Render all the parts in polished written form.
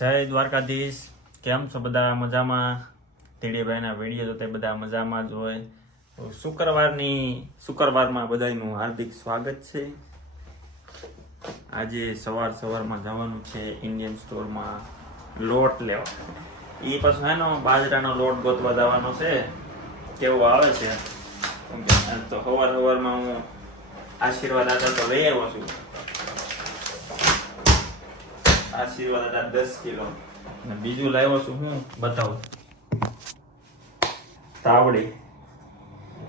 જય દ્વારકાધીશ. કેમ છો બધા? મજામાં? તીડીભાઈના વિડીયો જોતા બધા મજામાં જ હોય. શુક્રવારમાં બધાનું હાર્દિક સ્વાગત છે. આજે સવારમાં જવાનું છે ઇન્ડિયન સ્ટોરમાં લોટ લેવા. એ પછી એનો બાજરાનો લોટ ગોતવા જવાનો છે. કેવો આવે છે તો સવારમાં હું આશીર્વાદ આટા તો લઈ આવ્યો છું. આશીર્વાદ આટા 10 કિલો અને બીજું લાવ્યો છું હું બતાવું. તાવડી.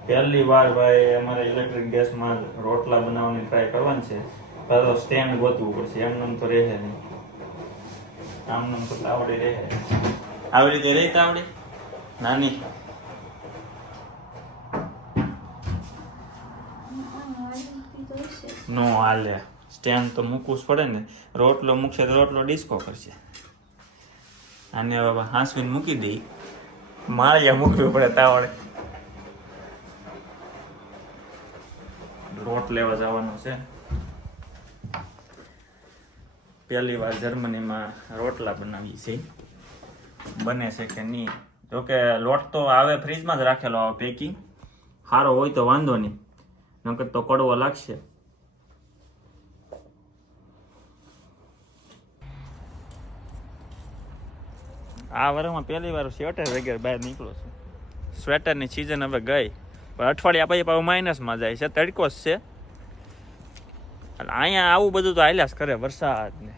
પહેલી વાર ભાઈ અમારે ઇલેક્ટ્રિક ગેસમાં રોટલા બનાવવાની ટ્રાય કરવાની છે. તો સ્ટેન્ડ ગોતવું પડશે, એમનેમ તો રહે નહીં. આમનેમ તો તાવડી રહે. આવી રીતે રહી તાવડી નાની. નો હાલે, સ્ટેન્ડ તો મૂકવું જ પડે ને. રોટલો મૂકશે તો રોટલો ડિસ્કો કરશે. આને હવે હાંસવીને મૂકી દઈ. માળિયા મૂકવી પડે તાવડે. લોટ લેવા જવાનો છે. પહેલી વાર જર્મનીમાં રોટલા બનાવી છે. બને છે કે નહીં? જોકે લોટ તો આવે ફ્રીજમાં જ રાખેલો આવે પેકિંગ. સારો હોય તો વાંધો નહીં, નકર તો કડવો લાગશે. આ વર્ષમાં પહેલી વાર સ્વેટર વગેરે બહાર નીકળો છું. સ્વેટરની સિઝન હવે ગઈ, પણ અઠવાડિયા પછી પાછું માઇનસમાં જાય છે. તડકો જ છે. એટલે અહીંયા આવું બધું તો હાલ્યા જ કરે વરસાદ ને.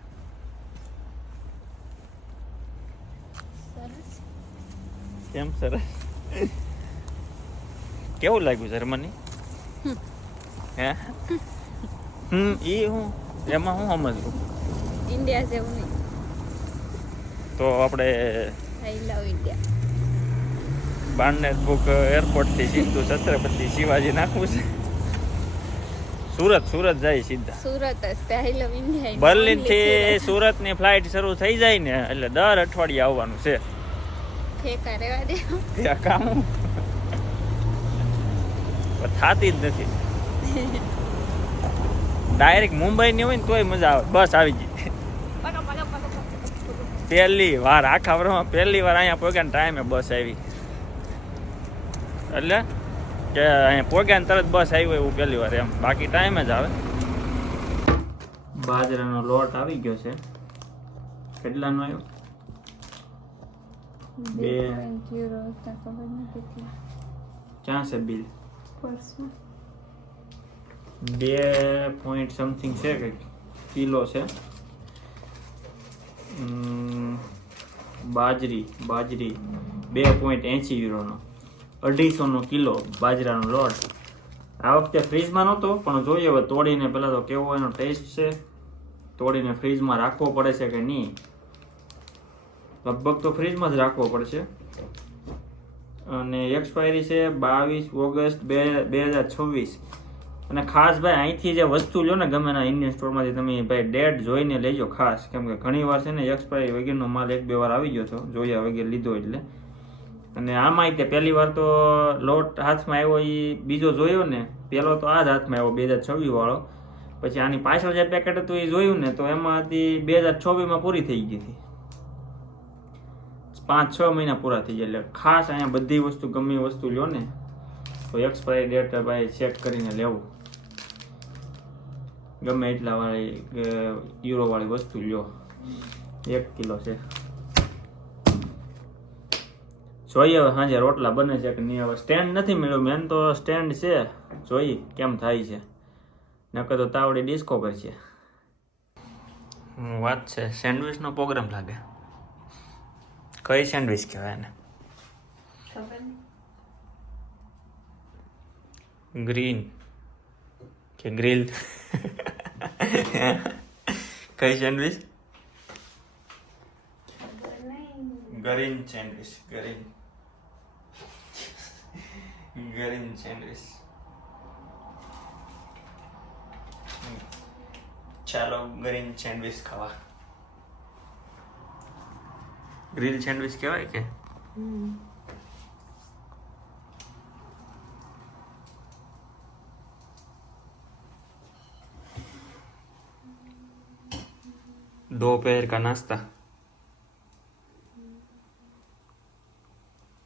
કેમ સરસ? કેવું લાગ્યું જર્મની? હે ઈ હું એમાં હું સમજવું? ઇન્ડિયા જેવું નહીં. તો આપણે આઈ લવ ઇન્ડિયા. બાણનેરબુક એરપોર્ટથી સીધું છત્રપતિ શિવાજી નાખવું છે. સુરત જાય સીધા. સુરત જ તે આઈ લવ ઇન્ડિયા. બર્લિન થી સુરત ની ફ્લાઇટ શરૂ થઈ જાય ને એટલે દર અઠવાડિયે આવવાનું છે. ઠેકા રેવા દે. ત્યાં કામ થાતી જ નથી. ડાયરેક્ટ મુંબઈ ની હોય ને તોય મજા આવે. બસ આવી ગઈ. પહેલી વાર આખા વર્ષમાં પહેલી વાર અહીંયા પોગ્યા ટાઈમે બસ આવી. એટલે કે અહીંયા પોગ્યા ને તરત બસ આવી હોય એવું પહેલી વાર એમ. બાકી ટાઈમે જ આવે. બાજરાનો લોટ આવી ગયો છે. કેટલાનો આવ્યો? 2.0 ક્યાં છે બિલ? 2 પોઈન્ટ સમથિંગ છે કે કિલો છે. બાજરી 2.80 યુરોનો 250 કિલો બાજરાનો લોટ. આ વખતે ફ્રીજમાં નહોતો, પણ જોઈએ હવે તોડીને પહેલાં તો કેવો એનો ટેસ્ટ છે. તોડીને ફ્રીજમાં રાખવો પડે છે કે નહીં. લગભગ તો ફ્રીજમાં જ રાખવો પડશે. અને એક્સપાયરી છે 22 ઓગસ્ટ 2026. અને ખાસ ભાઈ અહીંથી જે વસ્તુ લો ને ગમે ના ઇન્ડિયન સ્ટોરમાંથી તમે ભાઈ ડેટ જોઈને લેજો ખાસ. કેમ કે ઘણી વાર છે ને એક્સપાયરી વગેરેનો માલ 1-2 વાર આવી ગયો હતો જોયા વગેરે લીધો એટલે. અને આમાં તે પહેલી વાર તો લોટ હાથમાં આવ્યો એ બીજો જોયો ને. પહેલો તો આ જ હાથમાં આવ્યો 2026 વાળો. પછી આની પાછળ જે પેકેટ હતું એ જોયું ને તો એમાંથી 2024માં પૂરી થઈ ગઈ હતી. 5-6 મહિના પૂરા થઈ ગયા. એટલે ખાસ અહીંયા બધી વસ્તુ ગમે વસ્તુ લ્યો ને તો એક્સપાયરી ડેટ ભાઈ ચેક કરીને લેવું. ગમે એટલા વાળી યુરો વાળી વસ્તુ લ્યો. 1 કિલો છે. જોઈએ હવે સાંજે રોટલા બને છે કે નહીં. હવે સ્ટેન્ડ નથી મળ્યું. મેન તો સ્ટેન્ડ છે. જોઈએ કેમ થાય છે. નકર તો તાવડી ડિસ્કો કરશે. વાત છે સેન્ડવિચનો પ્રોગ્રામ લાગે. કઈ સેન્ડવિચ કહેવાય ને? ગ્રીન કે ગ્રીલ? કઈ સેન્ડવિચ? ગરીન સેન્ડવિચ. ગરીન સેન્ડવિચ. ચાલો ગરીન સેન્ડવિચ ખાવા. ગ્રીલ સેન્ડવિચ કહેવાય કે? दोपहर का नाश्ता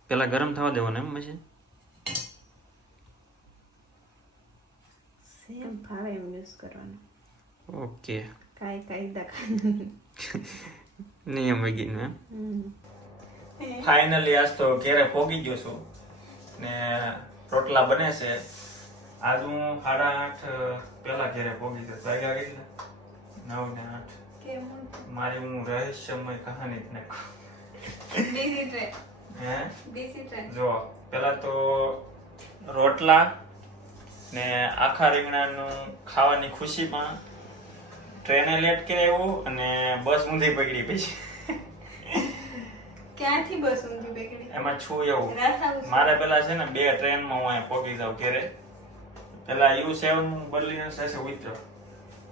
પેલા ગરમ થવા દેવાનું એમ મશીન? સેમ ભાવે એમ યુઝ કરવાનો. ઓકે, કાયદા. નિયમ વગીનું એમ. ફાઇનલી આજ તો ઘેરે પોગી ગયો છું ને રોટલા બને છે. આજ હું 8:30 પેલા ઘેરે પોગી ગયો. વાગ્યા કેટલા? 9 ને 8. મારી હું રહસ્યમય કહાની જ નાખું. જો પેલા તો રોટલા ને આખા રીંગણાનું ખાવાની ખુશીમાં ટ્રેને લેટ કરાવ્યું અને બસ ઊંધી પકડી પછી. ક્યાંથી બસ ઊંધી પકડી? એમાં છું એવું મારે પેલા છે ને 2 ટ્રેનમાં હું અહીંયા પહોંચી જાઉં ઘરે. પેલા U7 બર્લિનર સાથે ઉતરો,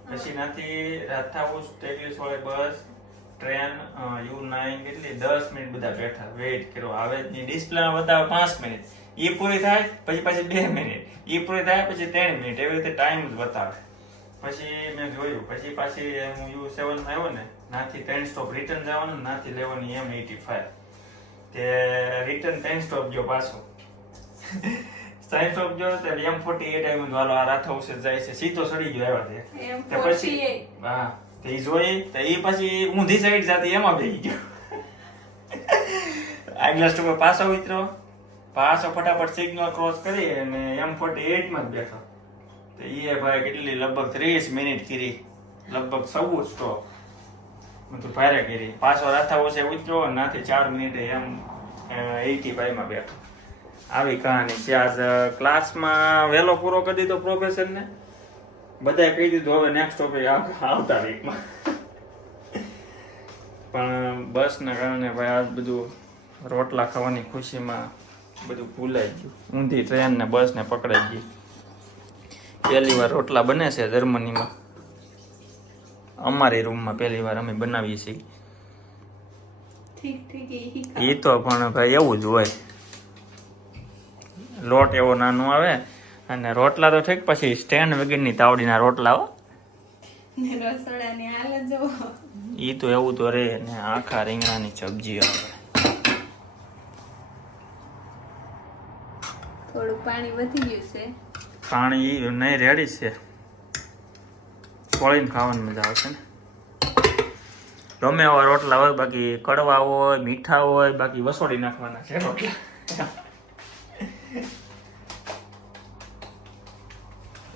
પછી નાથી રાથાઉસ ટેગ્લિસ વાળી બસ ટ્રેન U9 કેટલી 10 મિનિટ બધા બેઠા વેઇટ કર્યો. આવે ની ડિસ્પ્લેમાં બતાવે 5 મિનિટ, ઈ પૂરી થાય પછી 2 મિનિટ, ઈ પૂરી થાય પછી 3 મિનિટ, એવી રીતે ટાઈમ જ બતાવે. પછી મેં જોયું, પછી પાછી હું U7 માં આવ્યો ને, નાથી 3 સ્ટોપ રિટર્ન જવાનું, નાથી લેવાની M85. તે રિટર્ન 3 સ્ટોપ ગયો પાછો. 3 સ્ટોપ ગયો તો M48 આવ્યું, વાલો આ રાથાઉસ જાય છે, સીધો સડી ગયો આવ્યા તે પછી. હા, તે ઈ જોઈ તો ઈ પછી ઊંધી સાઈડ જાતી એમાં બેસી ગયો. આગલા સ્ટોપે પાછો ઉતરો, પાછો ફટાફટ સિગ્નલ ક્રોસ કરી અને M48 માં જ બેઠો. તો એ ભાઈ કેટલી લગભગ 30 મિનિટ કરી, લગભગ 14 સ્ટોપ બધું ભારે કરી. પાછો રાથાઉસે ઉતર્યો, નાથી 4 મિનિટે M85 માં બેઠો. આવી કહાની છે. આજ ક્લાસમાં વહેલો પૂરો કરી દીધો પ્રોફેસરને, બધાએ કહી દીધું હવે નેક્સ્ટ ટોપિક આવતા વીકમાં. પણ બસના કારણે ભાઈ આજ બધું રોટલા ખાવાની ખુશીમાં બધું ભૂલાઈ ગયું. ઊંધી ટ્રેન ને બસ ને પકડાઈ ગઈ. પહેલી વાર રોટલા બને છે જર્મનીમાં, અમારી રૂમમાં પહેલી વાર અમે બનાવીએ છીએ. એ તો પણ ભાઈ એવું જ હોય, લોટ એવો નાનો આવે અને રોટલા તો ઠીક, પછી સ્ટેન્ડ વગરની તાવડીના રોટલા હો. રસોડાની હાલત જો. ઈ તો એવું તો રે ને. આખા રીંગણાની સબ્જી આવે. થોડું પાણી વધી ગયું છે. પાણી નહીં રેડી છે, ફોળીને ખાવાની મજા આવશે ને. ગમે એવા રોટલા હોય, બાકી કડવા હોય મીઠા હોય, બાકી વસોડી નાખવાના છે રોટલા.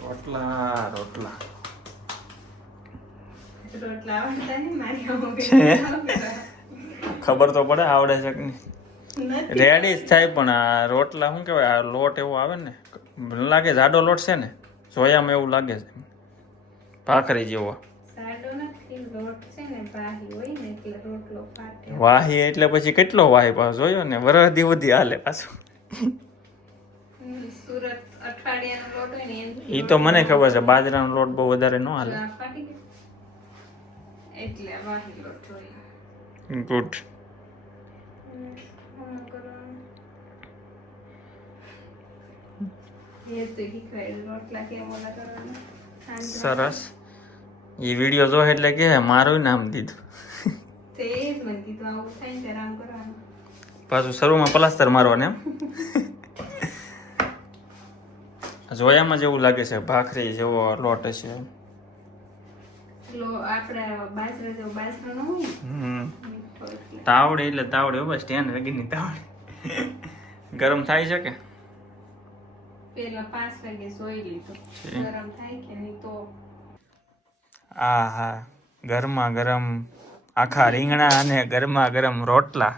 રોટલા રોટલા ખબર તો પડે આવડે છે કે નહીં. રેડી જ થાય, પણ આ રોટલા શું કહેવાય, આ લોટ એવો આવે ને, લાગે જાડો લોટ છે ને, જોયામાં એવું લાગે છે ભાખરી જેવો. વાહી એટલે પછી કેટલો વાહી પાછો જોયો ને, વરદી વધી હાલે પાછું. ઈ તો મને ખબર છે, બાજરાનો લોટ બહુ વધારે ન હાલે. ગુડ. સરસ. એ વિડીયો જો એટલે કે મારું નામ દીધું. પાછું શરૂમાં પ્લાસ્ટર મારવાને એમ. જોયામાં જેવું લાગે છે ભાખરી જેવો લોટ હશે. તાવડે એટલે તાવડે બસ, સ્ટેન્ડ વગરની તાવડે. ગરમ થાય છે કે પેલા 5 વાગે સોઈ લીધું, ગરમ થાય કે નહીં તો. હા, ગરમા ગરમ આખા રીંગણા અને ગરમા ગરમ રોટલા.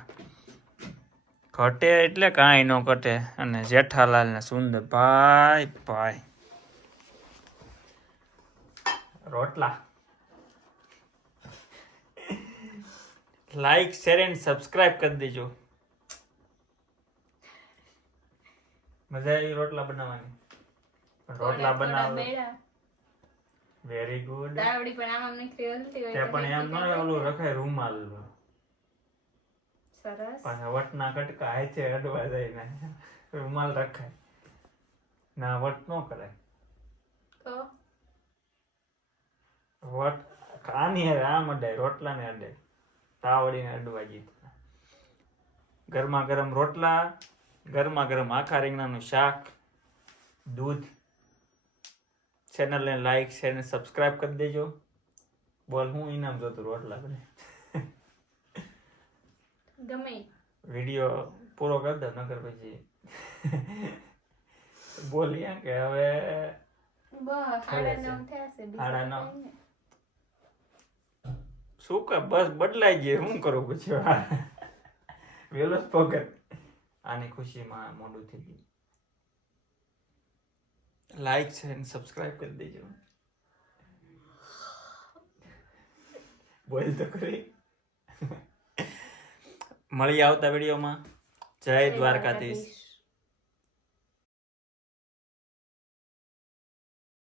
ઘટે એટલે કાંઈ ન ઘટે. અને જેઠાલાલ ને સુંદર ભાઈ ભાઈ રોટલા. લાઈક શેર એન્ડ સબસ્ક્રાઇબ કરી દેજો. મજા આવી રોટલા બનાવવાની. રોટલા બનાવો વેરી ગુડ. તાવડી પણ આમ નીકળી હલતી હોય તે પણ એમ ન ઓલું રખાય રૂમાલ. સરસ. પાછા વટના કટકા હાથે અડવા જાય ને રૂમાલ રખાય ના, વટ ન કરાય. તો વટ આની હારે આમ અડાય, રોટલા ને અડાય, તાવડીને અડવા જીત. ગરમા ગરમ રોટલા ગરમા ગરમ આખા રીંગણાનું શાક, દૂધ. ચેનલને લાઈક શેર અને સબસ્ક્રાઇબ કરી દેજો. બોલ હું ઇનામ જોતું રોટલા બને. ગમે વિડીયો પૂરો કરી દો નકર પછી બોલીએ કે હવે બસ 9:30 થયા છે બીજું 9:30. કંઈ નહીં. શું કે બસ બદલાઈ ગઈ શું કરું પછી વેલો જ પગત આની ખુશીમાં મોડું થઈ ગયું. લાઈક છે અને સબસ્ક્રાઇબ કરી દેજો. બોલ તો ખરી. મળી આવતા વિડીયોમાં. જય દ્વારકાધીશ.